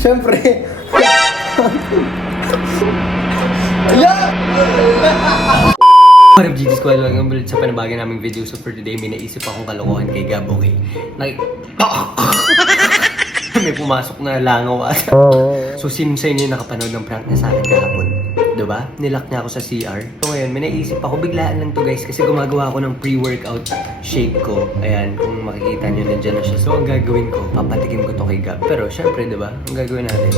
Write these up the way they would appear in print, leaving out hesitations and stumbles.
Siyempre. Yeah! What up, GG Squad? Welcome ulit sa panabagan naming video. So for today, may naisip akong kalokohan kay Gab, okay? May pumasok na langaw ata. So sino sa inyo yung nakapanood ng prank niya sa akin kahapon? Diba? Nilock niya ako sa CR. So ngayon, may naisip ako, biglaan lang to guys, kasi gumagawa ako ng pre-workout shake ko. Ayan, kung makikita nyo, nandiyan na siya. So ang gagawin ko, papatikim ko to kay Gab. Pero syempre, diba? Ang gagawin natin.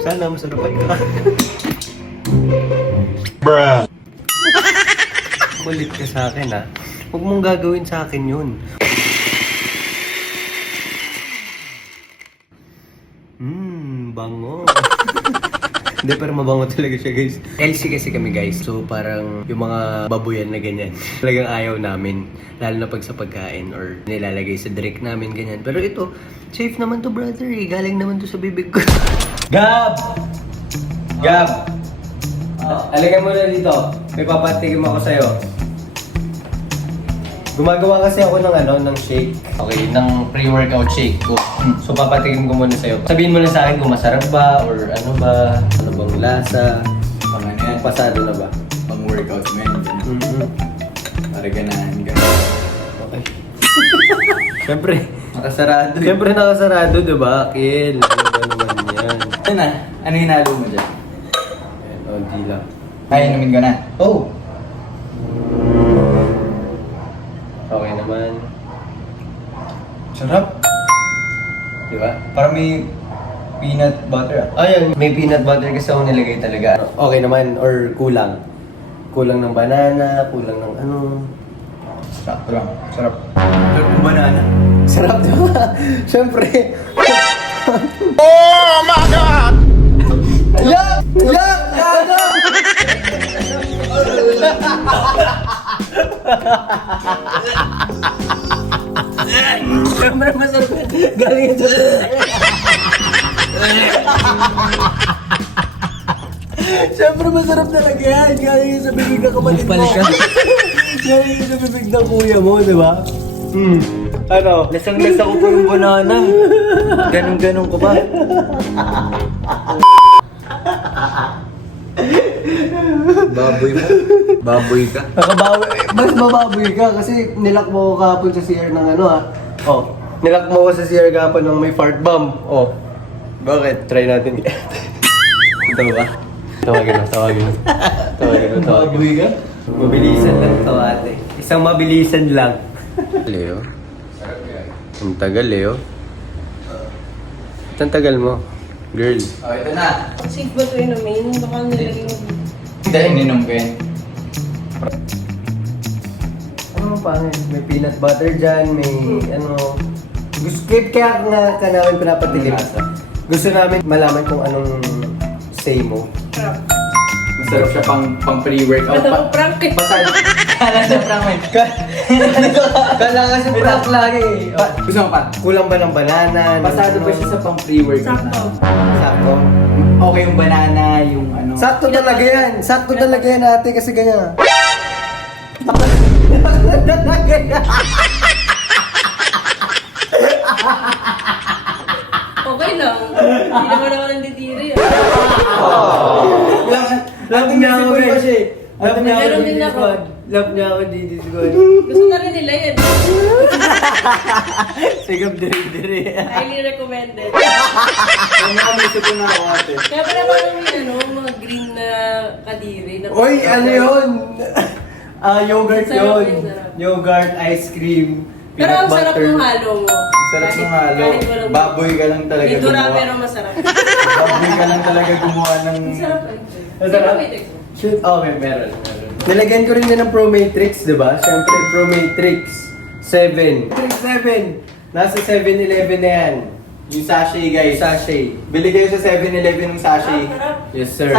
Sana masarapan ka. Bruh. Kulit ka sa akin ha. Huwag mong gagawin sa akin yun. Bango. Hindi, pero mabango talaga siya guys. LC kasi kami guys. So parang yung mga babuyan na ganyan. Talagang ayaw namin. Lalo na pag sa pagkain or nilalagay sa drink namin ganyan. Pero ito, safe naman to brother eh. Galing naman to sa bibig ko. Gab! Gab! Alagay mo na dito. May papatikim ako sa'yo. Gumagawa kasi ako ng shake. Okay, ng pre-workout shake ko. So papatikim ko muna sa'yo. Sabihin mo na sa akin kung masarap ba or ano ba. Ano bang lasa. Pang ano yan? Pasado na ba? Pang workout men. Para ganahan ka. Okay. Siyempre. Nakasarado. Siyempre nakasarado, diba? Kill. Ano ba naman yan? Ano na? Ano hinalo mo dyan? Ayan, oh, di lang. Ay, inumin ko na. Oh! Okay naman. Sarap. Diba? Parang may peanut butter ah. Ayun, may peanut butter kasi ako nilagay talaga. Okay naman, or kulang. Kulang ng banana, kulang ng ano. Sakto lang. Sarap. Sarap yung banana. Sarap diba? Siyempre. Oh my God! Yak! Yak! Gago! Siyempre masarap. Galing ito. Siyempre masarap talaga yan. Galing sa bibig ng kapatid mo. Galing sa bibig ng kuya mo, di ba? Ano? Lasang-lasa ko po yung banana. Ganun-ganun ko ba? Baboy mo? Baboy ka? Nakabawi. Mas mababoy ka kasi nilak mo ko kahapon sa CR ng ano ha. Oh, nilak mo ko sa CR kahapon ng may fart bomb. Oh. Bakit? Try natin. Ito ba? Tawagin mo, tawagin mo. Tawagin mo, tawagin mo. Baboy ka? Mabilisan lang to ate. Isang mabilisan lang. Leo? Sarap yan. Ang tagal Leo. Ang tagal mo. Girl. Oh, ito na. Safe ba ito inumin? Baka nilagay mo dito. Dahil ninom ko yan. Ano pa? May peanut butter dyan, may ano... Kaya nga ka namin pinapatilim. Gusto namin malaman kung anong say mo. Prank. Masarap siya pang pre-workout. Ba't ako prank eh? Pasado. Kala siya prank man. Kala kasi prank lagi eh. Gusto mo pa? Kulang ba ng banana? Pasado ba siya sa pang pre-workout Sakto. Sakto. Okay yung banana, yung ano. Sakto talaga yan. Sakto talaga yan ate kasi ganyan. Okay lang. Hindi naman ako nanditiri ah. Love niya ako guys. Love niya ako Meron din Didi ako. Squad. Love niya ako Didi Squad. Gusto na rin nila yan. Sigap diri-diri. Highly recommended. Ano kami sa na ako ate? Kaya pala parang may mga green na kadiri. Na Oy, ano yun? Yogurt Sarap yun. yun, sarap. Yogurt, ice cream, Pero ang peanut sarap butter. ng halo mo. Sarap ng halo. Kahit walang... Baboy ka lang talaga May dura gumawa. pero masarap. Baboy ka lang talaga gumawa ng... Masarap eh. Masarap? May text mo. Shit, okay, meron. Nilagyan ko rin din ng Pro Matrix, di ba? Siyempre, Pro Matrix 7. Matrix 7! Nasa 7-Eleven na yan. Yung sachet guys. Sachet. Bili kayo sa 7-Eleven ng sachet. Sarap. Yes, sir.